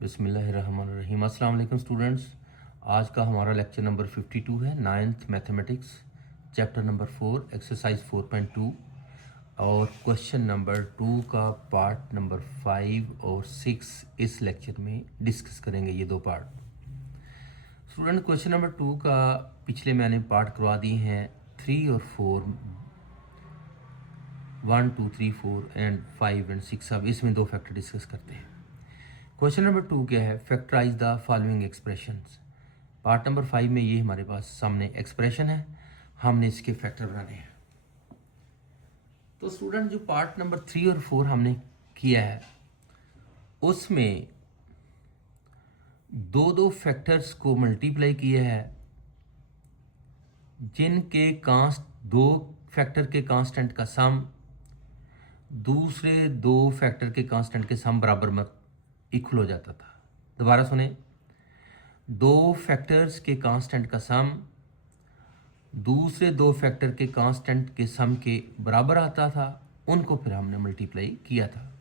बिस्मिल्लाहिर्रहमानिर्रहीम। अस्सलाम वालेकुम स्टूडेंट्स। आज का हमारा लेक्चर नंबर 52 है, 9th mathematics, chapter number 4, exercise 4.2 और क्वेश्चन नंबर 2 का पार्ट नंबर 5 और 6 इस लेक्चर में डिस्कस करेंगे। ये दो पार्ट स्टूडेंट, क्वेश्चन नंबर 2 का पिछले मैंने पार्ट करवा दिए हैं 3 और 4, 1 2 3 4 एंड 5 एंड 6। अब इसमें दो फैक्टर डिस्कस करते हैं। क्वेश्चन नंबर 2 क्या है? Factorise the following expressions. Part number 5 में ये हमारे पास सामने एक्सप्रेशन है, हमने इसके फैक्टर बनाने हैं। तो स्टूडेंट, जो पार्ट नंबर 3 और 4 हमने किया है उसमें दो दो फैक्टर्स को मल्टीप्लाई किया है जिनके दो फैक्टर के कांस्टेंट का सम दूसरे दो फैक्टर के कांस्टेंट के सम बराबर इक्वल हो जाता था। दोबारा सुने, दो फैक्टर्स के कांस्टेंट का सम दूसरे दो फैक्टर के कांस्टेंट के सम के बराबर आता था, उनको फिर हमने मल्टीप्लाई किया था।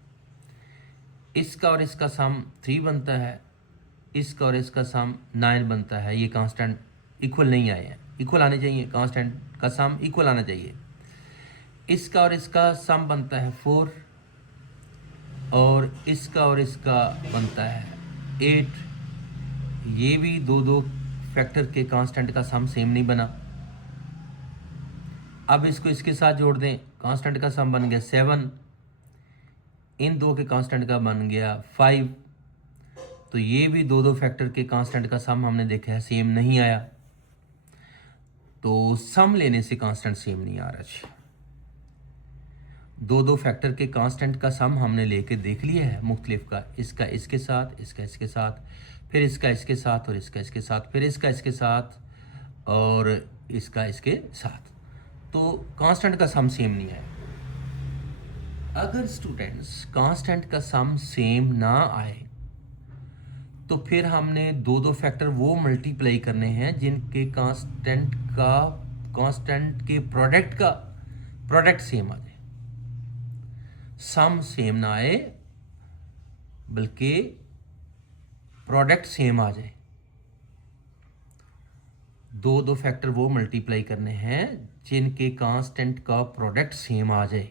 इसका और इसका सम 3 बनता है, इसका और इसका सम 9 बनता है। ये कांस्टेंट इक्वल नहीं आए हैं, इक्वल आने चाहिए, कांस्टेंट का सम इक्वल आना चाहिए। इसका और इसका सम बनता है 4 और इसका और इसका बनता है 8। ये भी दो दो फैक्टर के कांस्टेंट का सम सेम नहीं बना। अब इसको इसके साथ जोड़ दें, कांस्टेंट का सम बन गया 7, इन दो के कांस्टेंट का बन गया 5। तो ये भी दो दो फैक्टर के कांस्टेंट का सम हमने देखा है सेम नहीं आया। तो सम लेने से कांस्टेंट सेम नहीं आ रहा। दो दो फैक्टर के कांस्टेंट का सम हमने लेके देख लिया है मुख्तलिफ का, इसका इसके साथ, इसका इसके साथ, फिर इसका इसके साथ और इसका इसके साथ, फिर इसका इसके साथ और इसका इसके साथ। तो कांस्टेंट का सम सेम नहीं आया। अगर स्टूडेंट्स कांस्टेंट का सम सेम ना आए तो फिर हमने दो दो फैक्टर वो मल्टीप्लाई करने हैं जिनके कांस्टेंट के प्रोडक्ट सेम आ जाए। सम सेम ना आए बल्कि प्रोडक्ट सेम आ जाए। दो दो फैक्टर वो मल्टीप्लाई करने हैं जिनके कांस्टेंट का प्रोडक्ट सेम आ जाए।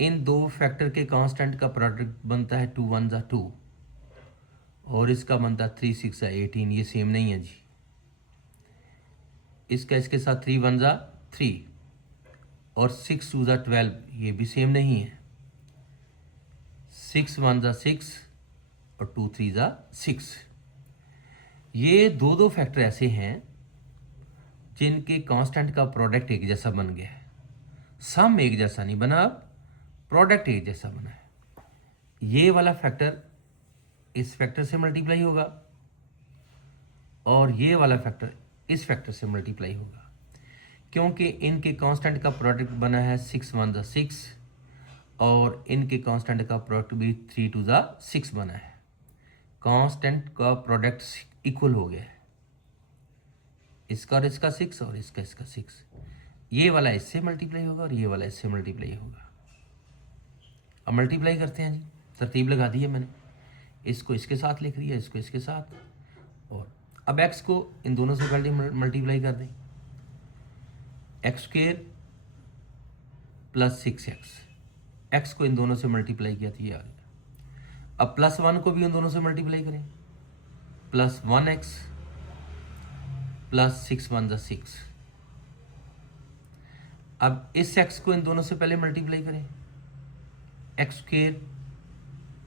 इन दो फैक्टर के कांस्टेंट का प्रोडक्ट बनता है 2 1 2 और इसका बनता है 3 6 18। ये सेम नहीं है जी। इसका इसके साथ 3 1 3 और 6 2 12, ये भी सेम नहीं है। 6 1 6 और 2 3 6। ये दो दो फैक्टर ऐसे हैं जिनके कांस्टेंट का प्रोडक्ट एक जैसा बन गया है। सम एक जैसा नहीं बना, अब प्रोडक्ट एक जैसा बना है। ये वाला फैक्टर इस फैक्टर से मल्टीप्लाई होगा और ये वाला फैक्टर इस फैक्टर से मल्टीप्लाई होगा, क्योंकि इनके कांस्टेंट का प्रोडक्ट बना है 6 1 6 और इनके कांस्टेंट का प्रोडक्ट भी 3 2 6 बना है। कांस्टेंट का प्रोडक्ट इक्वल हो गया है, इसका और इसका 6 और इसका इसका 6। ये वाला इससे मल्टीप्लाई होगा और ये वाला इससे मल्टीप्लाई होगा। अब मल्टीप्लाई करते हैं जी, तरतीब लगा दी है मैंने। इसको इसके साथ लिख दिया, इसको इसके साथ, और अब x को इन दोनों से पहले मल्टीप्लाई कर दें। x² प्लस 6x, x को इन दोनों से मल्टीप्लाई किया तो ये आ गया। अब +1 को भी इन दोनों से मल्टीप्लाई करें, प्लस 1x प्लस 6 1 6। अब इस x को इन दोनों से पहले मल्टीप्लाई करें, x²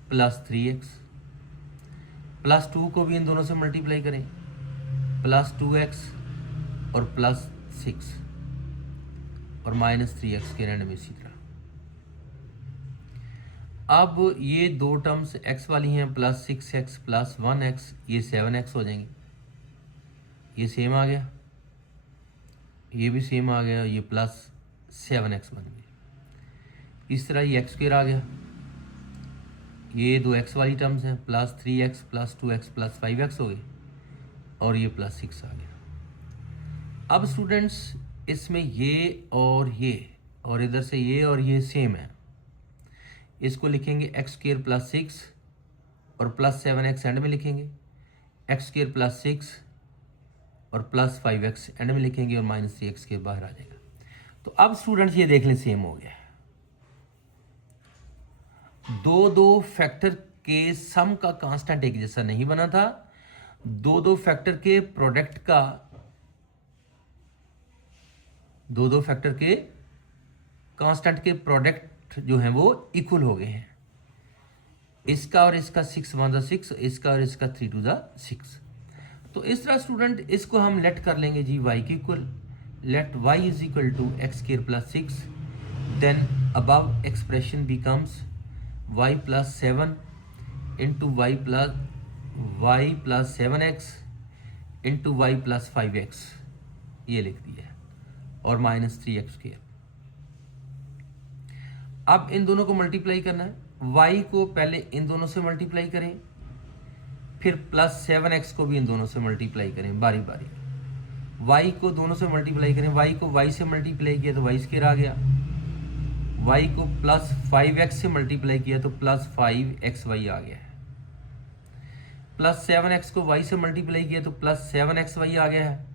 प्लस 3x, प्लस 2 को भी इन दोनों से मल्टीप्लाई करें, प्लस 2x और प्लस 6 और माइनस 3x के रैंडम इसी तरह। अब ये दो टर्म्स x वाली हैं, प्लस 6x प्लस 1x, ये 7x हो जाएंगे। ये सेम आ गया, ये भी सेम आ गया, ये प्लस 7x बन गया। इस तरह ये x² आ गया। ये दो x वाली टर्म्स हैं, plus 3x plus 2x plus 5x हो गई और ये प्लस 6 आ गया। अब स्टूडेंट्स, इसमें ये और इधर से ये और ये सेम है। इसको लिखेंगे x² प्लस 6 और प्लस 7x एंड में लिखेंगे, एक्स स्क्र प्लस 6 और प्लस 5x एंड में लिखेंगे और माइनस 3x के बाहर आ जाएगा। तो अब स्टूडेंट्स ये देख लें सेम हो गया है। दो फैक्टर के सम का कांस्टेंट एक जैसा नहीं बना था, दो फैक्टर के प्रोडक्ट का दो फैक्टर के कांस्टेंट के प्रोडक्ट जो हैं वो इक्वल हो गए हैं। इसका और इसका 6 1 ज़ा 6, इसका और इसका 3 2 ज़ा 6। तो इस तरह स्टूडेंट इसको हम लेट कर लेंगे जी y के equal, let y is equal to x square plus 6, then above expression becomes y plus 7 into y plus 7x into y plus 5x, ये लिख दिया है, और माइनस 3x स्क्र। अब इन दोनों को मल्टीप्लाई करना है, y को पहले इन दोनों से मल्टीप्लाई करें, फिर प्लस 7x को भी इन दोनों से मल्टीप्लाई करें बारी बारी। y को दोनों से मल्टीप्लाई करें, y को y से मल्टीप्लाई किया तो y स्क्र आ गया, y को प्लस 5x से मल्टीप्लाई किया तो प्लस 5xy आ गया है, प्लस 7x को y से मल्टीप्लाई किया तो प्लस 7xy आ गया है,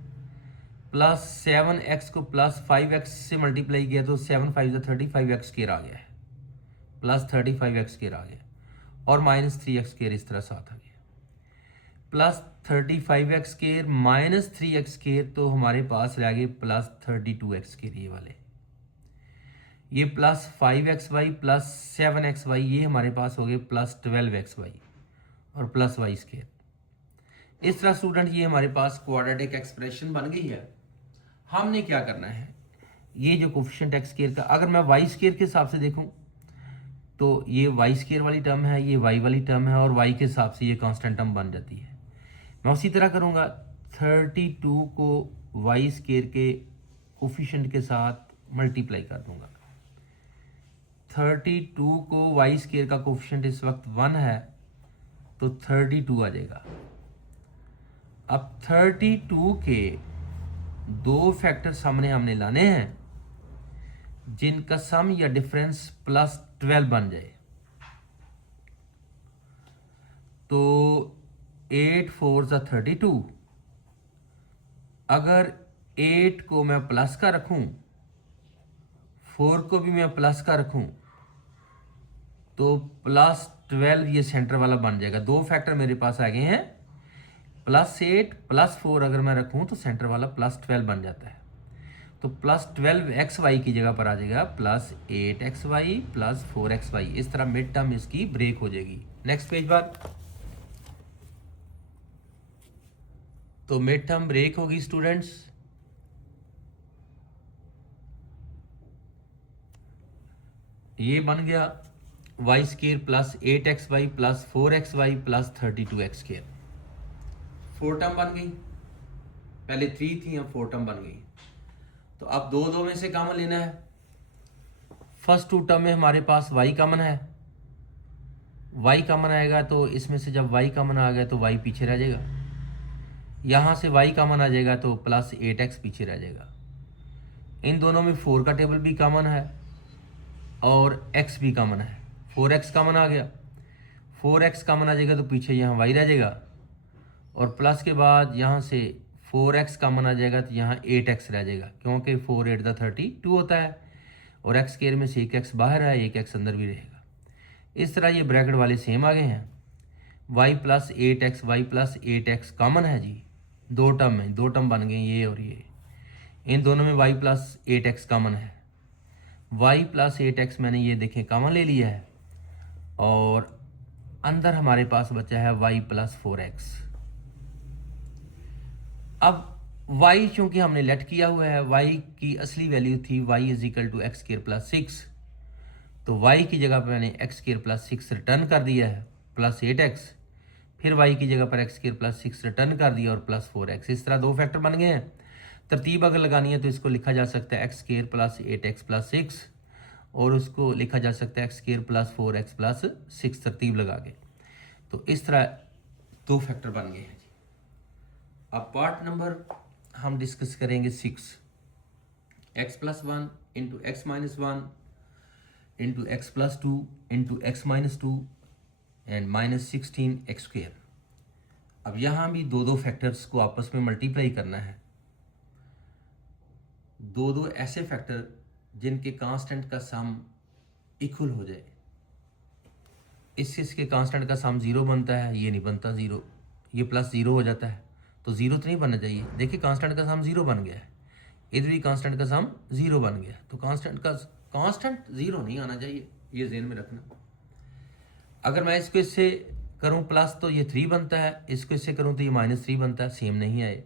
प्लस 7x को प्लस 5x से मल्टीप्लाई किया तो 7 5 35x स्क्र आ गया है, प्लस 35x स्क्र आ गया, और माइनस 3x स्क्र इस तरह साथ आ गया, plus 35x square minus 3x square, तो हमारे पास रह गए प्लस 32x स्क्र ये वाले, ये प्लस 5xy प्लस 7xy, ये हमारे पास हो गए प्लस 12xy और प्लस y स्क्र। इस तरह स्टूडेंट ये हमारे पास क्वाड्रेटिक एक्सप्रेशन बन गई है। हमने क्या करना है, ये जो कोफिशिएंट एक्स स्क्र का, अगर मैं y स्क्र के हिसाब से देखूं तो ये y स्क्र वाली टर्म है, ये y वाली टर्म है, और y के हिसाब से ये कांस्टेंट टर्म बन जाती है। मैं उसी तरह करूंगा, 32 को y स्क्र के कोफिशिएंट के साथ मल्टीप्लाई कर दूंगा। 32 को y स्क्र का कोफिशिएंट इस वक्त 1 है तो 32 आ जाएगा। अब 32 के दो फैक्टर सामने हमने लाने हैं जिनका सम या डिफरेंस प्लस 12 बन जाए। तो 8 4 ज़ा 32, अगर 8 को मैं प्लस का रखूं, 4 को भी मैं प्लस का रखूं, तो प्लस 12 ये सेंटर वाला बन जाएगा। दो फैक्टर मेरे पास आ गए हैं, प्लस 8 प्लस 4 अगर मैं रखूं तो सेंटर वाला प्लस 12 बन जाता है। तो प्लस 12xy की जगह पर आ जाएगा प्लस 8xy प्लस 4xy। इस तरह मिड टर्म इसकी ब्रेक हो जाएगी। नेक्स्ट पेज पर, तो मिड टर्म ब्रेक होगी स्टूडेंट्स। ये बन गया y square plus 8xy plus 4xy plus 32x square. 4 term बन गई, पहले 3 थी अब 4 टर्म बन गई। तो अब दो में से कॉमन लेना है। फर्स्ट 2 टर्म में हमारे पास y कॉमन है, y कॉमन आएगा तो इसमें से जब y कॉमन आ गया तो y पीछे रह जाएगा, यहाँ से y कॉमन आ जाएगा तो प्लस 8x पीछे रह जाएगा। इन दोनों में 4 का टेबल भी कॉमन है और x भी कॉमन है, 4x कॉमन आ गया, 4x कॉमन आ जाएगा तो पीछे यहाँ y रह जाएगा, और प्लस के बाद यहाँ से 4x कॉमन आ जाएगा तो यहाँ 8x रह जाएगा, क्योंकि 4 8 दा 32 होता है, और x स्क्र में से 1x बाहर है, 1x अंदर भी रहेगा। इस तरह ये ब्रैकेट वाले सेम आ गए हैं। y plus 8x, y plus 8x common है जी, दो टर्म है, दो टर्म बन गए ये और ये। इन दोनों में y प्लस 8x कॉमन है, y प्लस 8x मैंने ये देखें कॉमन ले लिया है, और अंदर हमारे पास बचा है y प्लस 4x। अब y चूंकि हमने लेट किया हुआ है, y की असली वैल्यू थी y is equal to x square plus 6, तो y की जगह पर मैंने एक्स स्क्र प्लस 6 रिटर्न कर दिया है प्लस 8x, फिर y की जगह पर एक्स स्क्र प्लस 6 रिटर्न कर दिया और प्लस 4x। इस तरह दो फैक्टर बन गए हैं। तरतीब अगर लगानी है तो इसको लिखा जा सकता है x square plus 8x plus 6, और उसको लिखा जा सकता है x square plus 4x plus 6, तरतीब लगा के। तो इस तरह दो फैक्टर बन गए हैं। अब पार्ट नंबर हम डिस्कस करेंगे 6, x plus 1 into x minus 1 into x plus 2 into x minus 2 and -16x²। अब यहाँ भी दो फैक्टर्स को आपस में मल्टीप्लाई करना है, दो ऐसे फैक्टर जिनके कांस्टेंट का सम इक्वल हो जाए। इसके कांस्टेंट का सम 0 बनता है, ये नहीं बनता 0, ये +0 हो जाता है, तो 0 तो नहीं बनना चाहिए। देखिए कांस्टेंट का सम 0 बन गया है, इधर भी कांस्टेंट का सम 0 बन गया, तो कांस्टेंट 0 नहीं आना चाहिए, ये ज़हन में रखना। अगर मैं इसको इससे करूं प्लस तो ये 3 बनता है, इसको इससे करूं तो ये -3 बनता है, सेम नहीं आए।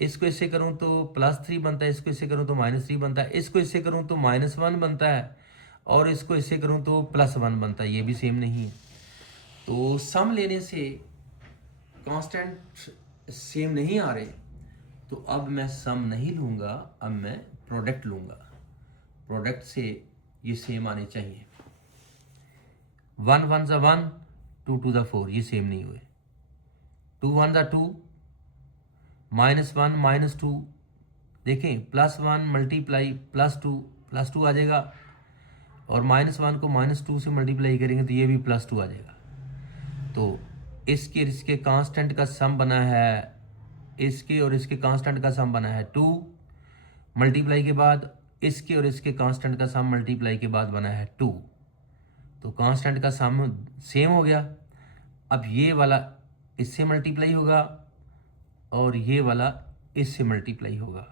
इसको इससे करूं तो +3 बनता है, इसको इससे करूं तो -3 बनता है, इसको इससे करूं तो -1 बनता है, और इसको इससे करूं तो +1 बनता है, ये भी सेम नहीं है। तो सम लेने से कांस्टेंट सेम नहीं आ रहे, तो अब मैं सम नहीं लूँगा, अब मैं प्रोडक्ट लूँगा। प्रोडक्ट से ये सेम आने चाहिए। 1 1 ज़ा 1, 2 2 ज़ा 4, ये सेम नहीं हुए। 2 1 ज़ा 2, -1 -2, देखें +1 मल्टीप्लाई +2 आ जाएगा, और -1 को -2 से मल्टीप्लाई करेंगे तो ये भी +2 आ जाएगा। तो इसके कांस्टेंट का सम बना है, इसके और इसके कांस्टेंट का सम बना है 2, मल्टीप्लाई के बाद इसके और इसके कांस्टेंट का सम मल्टीप्लाई के बाद बना है 2, तो कांस्टेंट का सम सेम हो गया। अब ये वाला इससे मल्टीप्लाई होगा और ये वाला इससे मल्टीप्लाई होगा,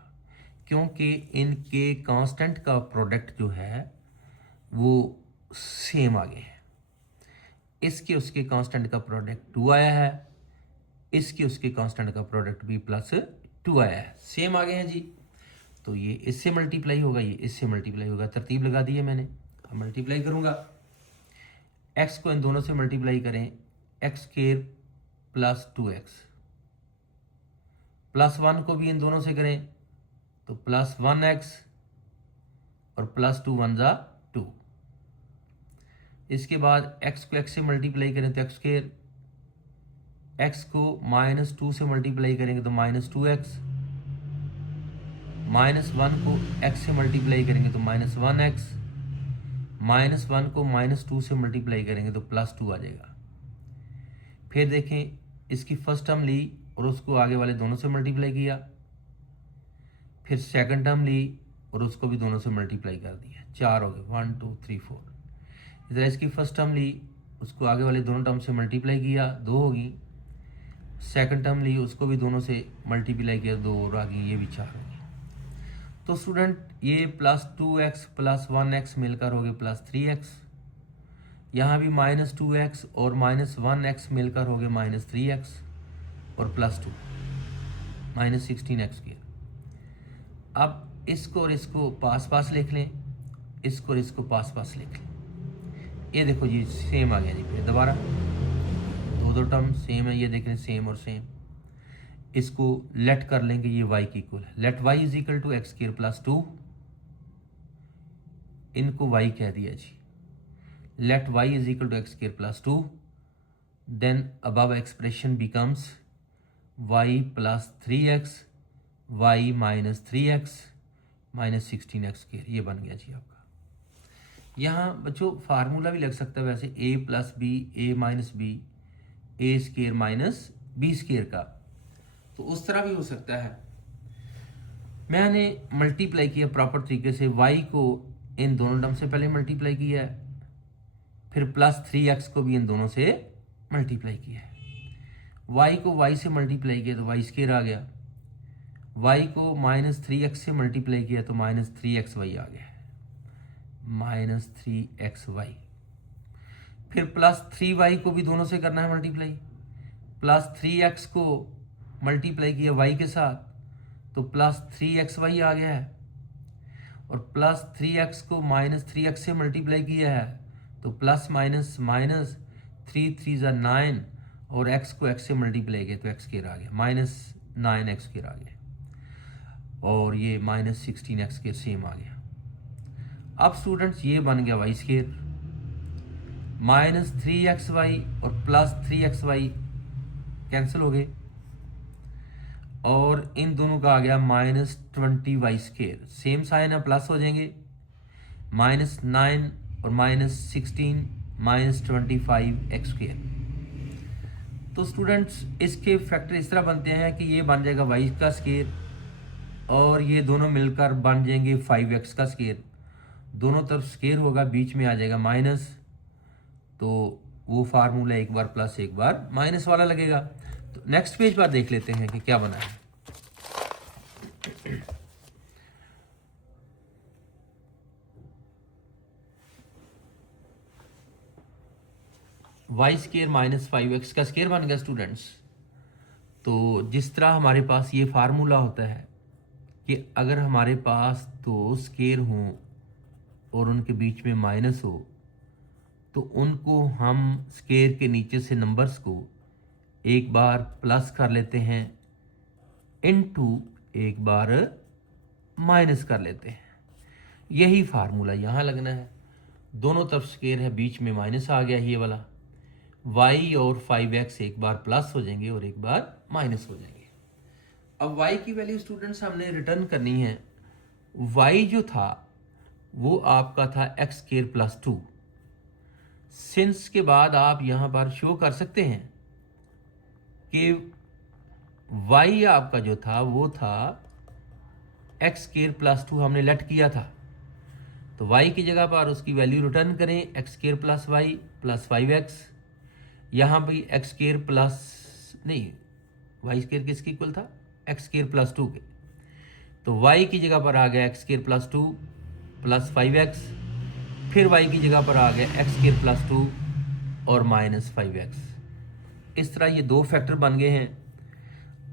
क्योंकि इनके कांस्टेंट का प्रोडक्ट जो है वो सेम आ गए हैं। इसके उसके कांस्टेंट का प्रोडक्ट 2 आया है, इसके उसके कांस्टेंट का प्रोडक्ट भी +2 आया है, सेम आ गए हैं जी। तो ये इससे मल्टीप्लाई होगा, ये इससे मल्टीप्लाई होगा, तरतीब लगा दी है मैंने। अब मल्टीप्लाई करूँगा, x को इन दोनों से मल्टीप्लाई करें, x² + 2x, +1 को भी इन दोनों से करें तो +1x, और +2 1 ज़ा 2। इसके बाद x को x से मल्टीप्लाई करें तो x², x को -2 से मल्टीप्लाई करेंगे तो -2x, -1 को x से मल्टीप्लाई करेंगे तो -1x, -1 को -2 से मल्टीप्लाई करेंगे तो +2 आ जाएगा। फिर देखें, इसकी फर्स्ट टर्म ली और उसको आगे वाले दोनों से मल्टीप्लाई किया, फिर सेकंड टर्म ली और उसको भी दोनों से मल्टीप्लाई कर दिया, 4 हो गए, 1 2 3 4। इधर इसकी फर्स्ट टर्म ली, उसको आगे वाले दोनों टर्म से मल्टीप्लाई किया, 2 होगी। सेकंड टर्म ली, उसको भी दोनों से मल्टीप्लाई किया, 2 और आ गई, ये भी 4 होगी। तो स्टूडेंट ये +2x + 1x मिलकर हो गए +3x, यहाँ भी -2x और -1x मिलकर हो गए -3x, और +2 -16x²। अब इसको और इसको पास पास लिख लें, इसको और इसको पास पास लिख लें, ये देखो जी सेम आ गया जी। फिर दोबारा दो टर्म सेम है, ये देख लें सेम और सेम। इसको लेट कर लेंगे, ये y की इक्वल है, लेट y = x² + 2, इनको y कह दिया जी। Let y = x² + 2, then above expression becomes y + 3x, y - 3x -16x², ये बन गया जी आपका। यहाँ बच्चों फार्मूला भी लग सकता है वैसे, a + b a - b a² - b² का, तो उस तरह भी हो सकता है। मैंने मल्टीप्लाई किया प्रॉपर तरीके से, y को इन दोनों टर्म से पहले मल्टीप्लाई किया है, फिर +3x को भी इन दोनों से मल्टीप्लाई किया है। y को y से मल्टीप्लाई किया तो y² आ गया, y को -3x से मल्टीप्लाई किया तो -3xy आ गया, -3xy। फिर +3y को भी दोनों से करना है मल्टीप्लाई, +3x को मल्टीप्लाई किया y के साथ तो +3xy आ गया है, और +3x को -3x से मल्टीप्लाई किया है तो +-3 3 ज़ा 9, और x को x से मल्टीप्लाई किया तो x² आ गया, -9x² आ गया, और ये -16x² सेम आ गया। अब स्टूडेंट्स ये बन गया y², -3xy और +3xy कैंसिल हो गए, और इन दोनों का आ गया -20y², सेम साइन है, प्लस हो जाएंगे, -9 और -16 -25x²। तो स्टूडेंट्स इसके फैक्टर इस तरह बनते हैं कि ये बन जाएगा y का स्केयर और ये दोनों मिलकर बन जाएंगे 5x का स्केयर। दोनों तरफ स्केयर होगा, बीच में आ जाएगा माइनस, तो वो फार्मूला एक बार प्लस एक बार माइनस वाला लगेगा। तो नेक्स्ट पेज पर देख लेते हैं कि क्या बना है। वाई स्केयर -5x का स्केयर बन गया स्टूडेंट्स। तो जिस तरह हमारे पास ये फार्मूला होता है कि अगर हमारे पास दो स्केयर हों और उनके बीच में माइनस हो तो उनको हम स्केयर के नीचे से नंबर्स को एक बार प्लस कर लेते हैं इनटू एक बार माइनस कर लेते हैं। यही फार्मूला यहाँ लगना है। दोनों तरफ स्केयर है, बीच में माइनस आ गया ये वाला। y और 5x एक बार प्लस हो जाएंगे और एक बार माइनस हो जाएंगे। अब y की वैल्यू स्टूडेंट्स हमने रिटर्न करनी है। y जो था वो आपका था x²+2। सिंस के बाद आप यहाँ पर शो कर सकते हैं कि y आपका जो था वो था x² + 2 हमने लेट किया था। तो y की जगह पर उसकी वैल्यू रिटर्न करें x² + y + 5x। यहाँ भी y² किसके इक्वल था, x² + 2 के। तो y की जगह पर आ गया x² + 2 + 5x, फिर y की जगह पर आ गया x² + 2 और -5x। इस तरह ये दो फैक्टर बन गए हैं।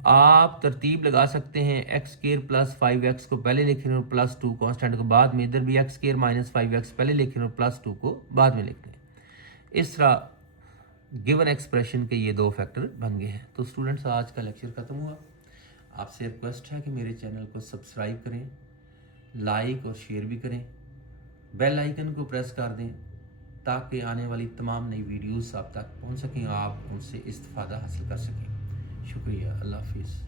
आप तरतीब लगा सकते हैं, x² + 5x को पहले लिखें और +2 कांस्टेंट को बाद में। इधर भी x² - 5x पहले लिखें और +2 को बाद में लिखें। इस तरह गिवन एक्सप्रेशन के ये दो फैक्टर बन गए हैं। तो स्टूडेंट्स आज का लेक्चर ख़त्म हुआ। आपसे रिक्वेस्ट है कि मेरे चैनल को सब्सक्राइब करें, लाइक और शेयर भी करें, बेल आइकन को प्रेस कर दें ताकि आने वाली तमाम नई वीडियोस आप तक पहुंच सकें, आप उनसे इस्तिफ़ादा हासिल कर सकें। शुक्रिया, अल्लाह हाफिज़।